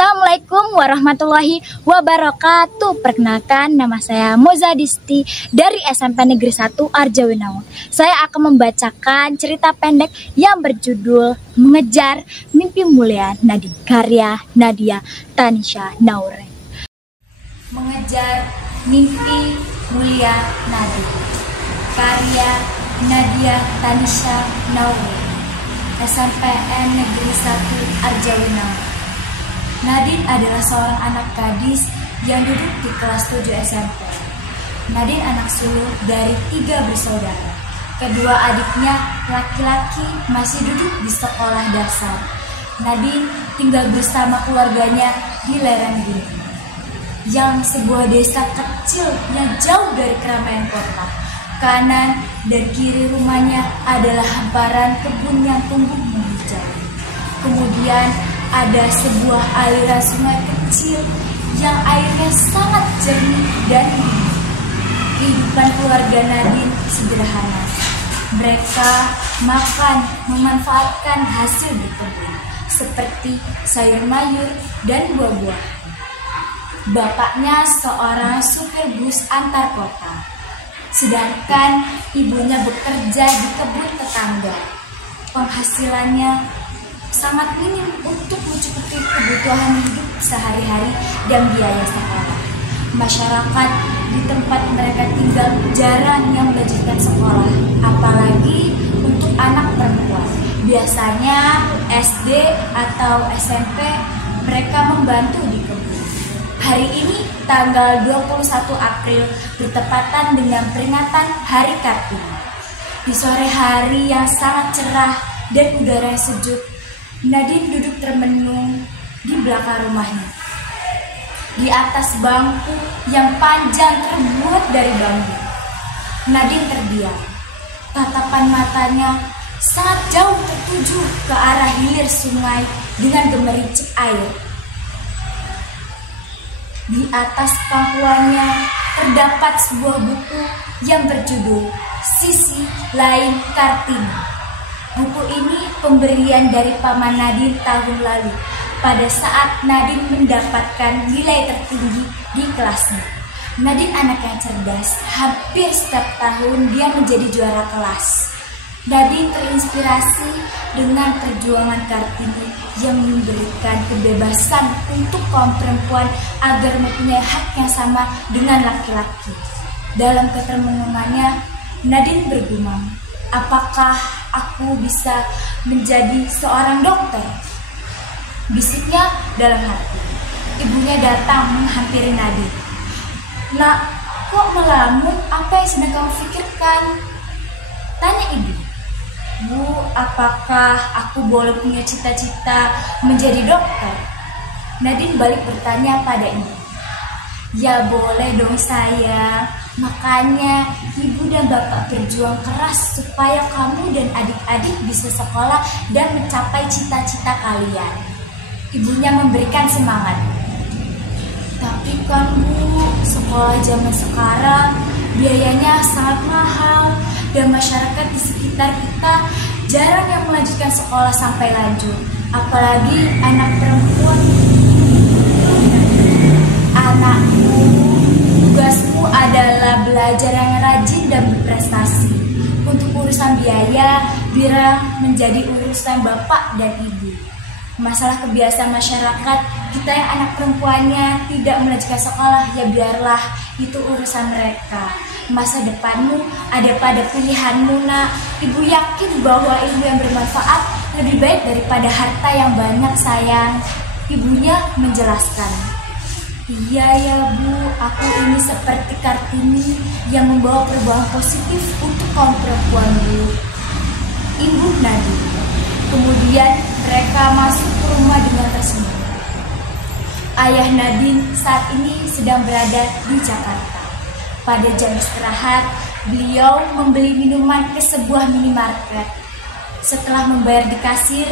Assalamualaikum warahmatullahi wabarakatuh. Perkenalkan, nama saya Moza Disti dari SMP Negeri 1 Arjawinangun. Saya akan membacakan cerita pendek yang berjudul Mengejar Mimpi Mulia Nadine, karya Nadia Tanisha Naure. Mengejar Mimpi Mulia Nadine, karya Nadia Tanisha Naure, SMPN Negeri 1 Arjawinangun. Nadine adalah seorang anak gadis yang duduk di kelas 7 SMP. Nadine anak sulung dari 3 bersaudara. Kedua adiknya laki-laki masih duduk di sekolah dasar. Nadine tinggal bersama keluarganya di lereng gunung, yang sebuah desa kecil yang jauh dari keramaian kota. Kanan dan kiri rumahnya adalah hamparan kebun yang tumbuh menghijau. Kemudian ada sebuah aliran sungai kecil yang airnya sangat jernih dan biru. Kehidupan keluarga Nadine sederhana. Mereka makan memanfaatkan hasil di kebun, seperti sayur mayur dan buah-buah. Bapaknya seorang supir bus antar kota, sedangkan ibunya bekerja di kebun tetangga. Penghasilannya sangat minim untuk mencukupi kebutuhan hidup sehari-hari dan biaya sekolah. Masyarakat di tempat mereka tinggal jarang yang melanjutkan sekolah, apalagi untuk anak perempuan. Biasanya SD atau SMP mereka membantu di kebun. Hari ini tanggal 21 April bertepatan dengan peringatan Hari Kartini. Di sore hari yang sangat cerah dan udara yang sejuk, Nadine duduk termenung di belakang rumahnya. Di atas bangku yang panjang terbuat dari bambu, Nadine terdiam. Tatapan matanya sangat jauh tertuju ke arah hilir sungai dengan gemericik air. Di atas pangkuannya terdapat sebuah buku yang berjudul Sisi Lain Kartini. Buku ini pemberian dari paman Nadine tahun lalu, pada saat Nadine mendapatkan nilai tertinggi di kelasnya. Nadine anak yang cerdas, hampir setiap tahun dia menjadi juara kelas. Nadine terinspirasi dengan perjuangan Kartini yang memberikan kebebasan untuk kaum perempuan agar mempunyai hak yang sama dengan laki-laki. Dalam ketermenungannya, Nadine bergumam, apakah aku bisa menjadi seorang dokter? Bisiknya dalam hati. Ibunya datang menghampiri Nadine. Nak, kok melamun? Apa yang sedang kamu pikirkan? Tanya ibu. Bu, apakah aku boleh punya cita-cita menjadi dokter? Nadine balik bertanya pada ibu. Ya boleh dong sayang. Makanya ibu dan bapak berjuang keras supaya kamu dan adik-adik bisa sekolah dan mencapai cita-cita kalian. Ibunya memberikan semangat. Tapi kan Bu, sekolah zaman sekarang biayanya sangat mahal dan masyarakat di sekitar kita jarang yang melanjutkan sekolah sampai lanjut. Apalagi anak perempuan. Anakku, tugasmu adalah belajar yang rajin dan berprestasi. Untuk urusan biaya, biar menjadi urusan bapak dan ibu. Masalah kebiasaan masyarakat, kita yang anak perempuannya tidak melanjutkan sekolah, ya biarlah itu urusan mereka. Masa depanmu ada pada pilihanmu, nak. Ibu yakin bahwa ilmu yang bermanfaat lebih baik daripada harta yang banyak, sayang. Ibunya menjelaskan. Iya ya Bu, aku ini seperti Kartini yang membawa perubahan positif untuk kaum perempuan Bu. Ibu Nadine. Kemudian mereka masuk ke rumah dengan tersenyum. Ayah Nadine saat ini sedang berada di Jakarta. Pada jam istirahat, beliau membeli minuman ke sebuah minimarket. Setelah membayar di kasir,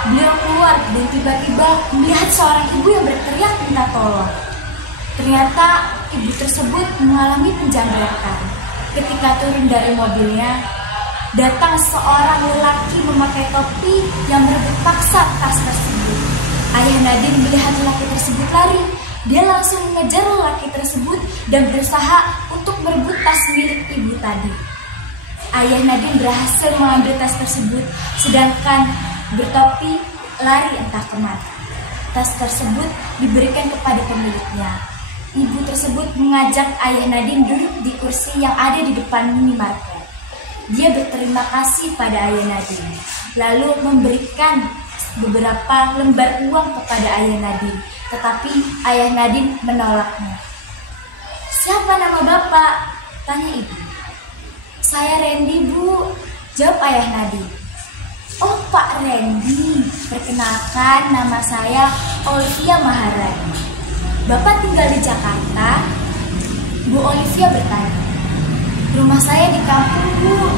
beliau keluar dan tiba-tiba melihat seorang ibu yang berteriak minta tolong. Ternyata ibu tersebut mengalami penjambretan. Ketika turun dari mobilnya, datang seorang lelaki memakai topi yang merebut paksa tas tersebut. Ayah Nadine melihat lelaki Dia langsung mengejar lelaki tersebut dan berusaha untuk merebut tas milik ibu tadi. Ayah Nadine berhasil mengambil tas tersebut, sedangkan bertopi lari entah kemana. Tas tersebut diberikan kepada pemiliknya. Ibu tersebut mengajak ayah Nadine duduk di kursi yang ada di depan minimarket. Dia berterima kasih pada ayah Nadine, lalu memberikan beberapa lembar uang kepada ayah Nadine. Tetapi ayah Nadine menolaknya. "Siapa nama bapak?" tanya ibu. "Saya Randy, Bu," jawab ayah Nadine. "Oh, Pak Randy, perkenalkan nama saya Olivia Maharani. Bapak tinggal di Jakarta?" Bu Olivia bertanya. "Rumah saya di kampung, Bu.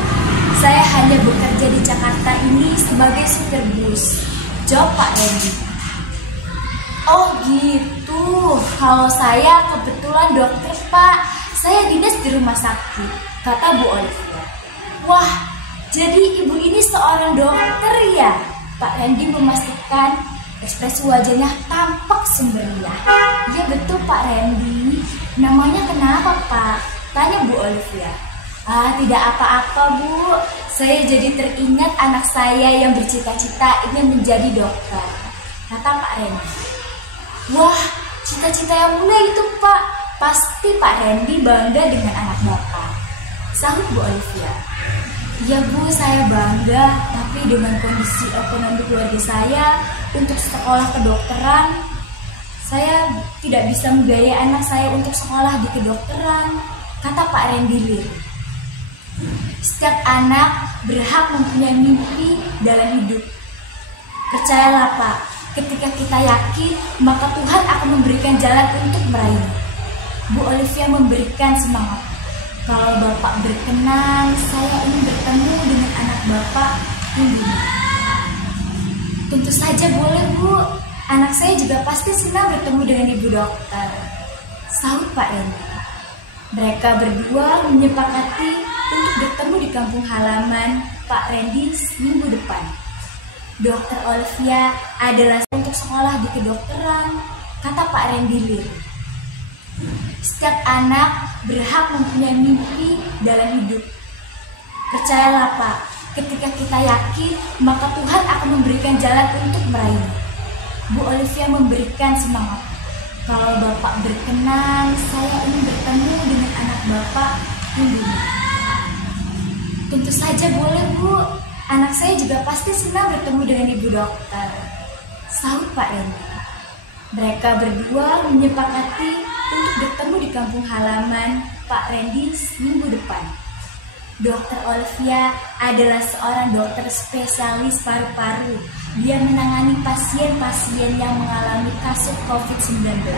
Saya hanya bekerja di Jakarta ini sebagai supir bus," jawab Pak Randy. "Oh gitu, kalau saya kebetulan dokter, Pak. Saya dinas di rumah sakit," kata Bu Olivia. "Wah, jadi ibu ini seorang dokter ya?" Pak Randy memastikan ekspresi wajahnya tampak sumringah. "Iya betul Pak Randy. Namanya kenapa Pak?" tanya Bu Olivia. "Ah, tidak apa-apa Bu. Saya jadi teringat anak saya yang bercita-cita ingin menjadi dokter," kata Pak Randy. "Wah, cita-cita yang mulia itu Pak. Pasti Pak Randy bangga dengan anak Bapak," sahut Bu Olivia. "Iya Bu, saya bangga, tapi dengan kondisi ekonomi keluarga saya untuk sekolah kedokteran, saya tidak bisa membiayai anak saya untuk sekolah di kedokteran," kata Pak Randy lirih. "Setiap anak berhak mempunyai mimpi dalam hidup. Percayalah Pak, ketika kita yakin, maka Tuhan akan memberikan jalan untuk meraih." Bu Olivia memberikan semangat. "Kalau Bapak berkenan, saya ingin bertemu dengan anak Bapak ini." "Tentu saja boleh Bu. Anak saya juga pasti senang bertemu dengan Ibu dokter," sahut Pak Randy. Mereka berdua menyepakati untuk bertemu di kampung halaman Pak Randy minggu depan. "Dokter Olivia adalah untuk sekolah di kedokteran," kata Pak Randy lirih. "Setiap anak berhak mempunyai mimpi dalam hidup. Percayalah Pak, ketika kita yakin, maka Tuhan akan memberikan jalan untuk meraih." Bu Olivia memberikan semangat. "Kalau Bapak berkenan, saya ingin bertemu dengan anak Bapak ini." "Tentu saja boleh Bu. Anak saya juga pasti senang bertemu dengan Ibu dokter," sahut Pak Randy. Mereka berdua menyepakati untuk bertemu di kampung halaman Pak Randy minggu depan. Dokter Olivia adalah seorang dokter spesialis paru-paru. Dia menangani pasien-pasien yang mengalami kasus COVID-19.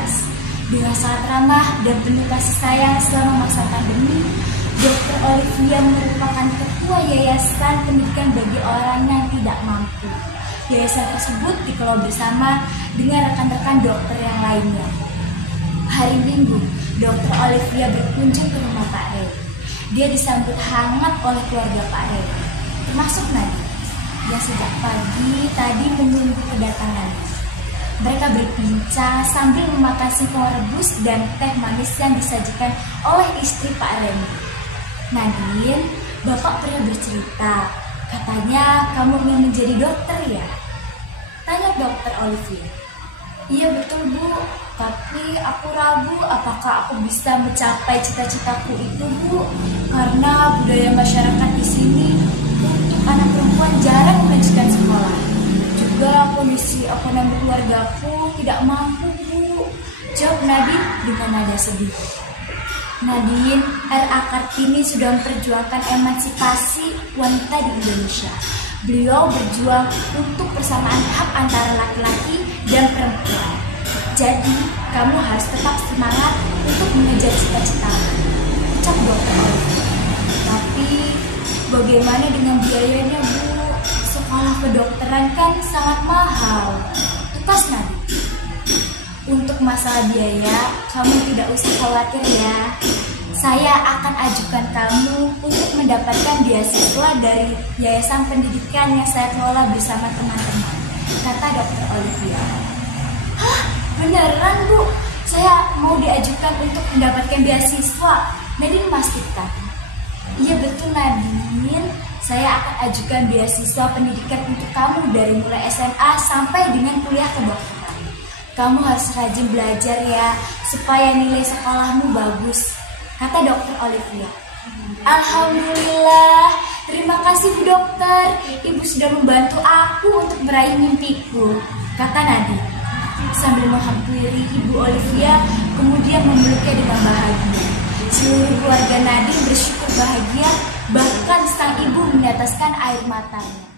Dengan sangat ramah dan penuh kasih sayang selama masa pandemi, Dokter Olivia merupakan ketua Yayasan Pendidikan bagi Orang yang Tidak Mampu. Yayasan tersebut dikelola bersama dengan rekan-rekan dokter yang lainnya. Hari Minggu, Dokter Olivia berkunjung ke rumah Pak Randy. Dia disambut hangat oleh keluarga Pak Randy, termasuk Nadine, yang sejak pagi tadi menunggu kedatangannya. Mereka berbincang sambil memakan singkong rebus dan teh manis yang disajikan oleh istri Pak Randy. "Nadine, Bapak pernah bercerita, katanya kamu ingin menjadi dokter ya?" tanya Dokter Olivia. "Iya betul Bu, tapi aku ragu apakah aku bisa mencapai cita-citaku itu Bu, karena budaya masyarakat di sini untuk anak perempuan jarang melanjutkan sekolah. Juga kondisi ekonomi keluargaku tidak mampu Bu," jawab Nadine dengan nada sedih. Nadine, R.A. Kartini sudah memperjuangkan emansipasi wanita di Indonesia. Beliau berjuang untuk persamaan hak antara laki-laki dan perempuan. Jadi, kamu harus tetap semangat untuk mengejar cita-citamu, ucap Dokter Olivia. "Tapi, bagaimana dengan biayanya Bu? Sekolah kedokteran kan sangat mahal," tukas Nadine. "Untuk masalah biaya, kamu tidak usah khawatir ya. Saya akan ajukan kamu untuk mendapatkan beasiswa dari Yayasan Pendidikan yang saya kelola bersama teman-teman," kata Dokter Olivia. "Hah? Beneran Bu? Saya mau diajukan untuk mendapatkan beasiswa. Nadine memastikan. Iya betul Nadine, saya akan ajukan beasiswa pendidikan untuk kamu dari mulai SMA sampai dengan kuliah kedokteran. Kamu harus rajin belajar ya, supaya nilai sekolahmu bagus, kata Dokter Olivia. Alhamdulillah, terima kasih Bu Dokter, Ibu sudah membantu aku untuk meraih mimpiku, kata Nadine. Sambil menghampiri Ibu Olivia, kemudian memeluknya dengan bahagia. Seluruh keluarga Nadine bersyukur bahagia, bahkan sang ibu meneteskan air matanya.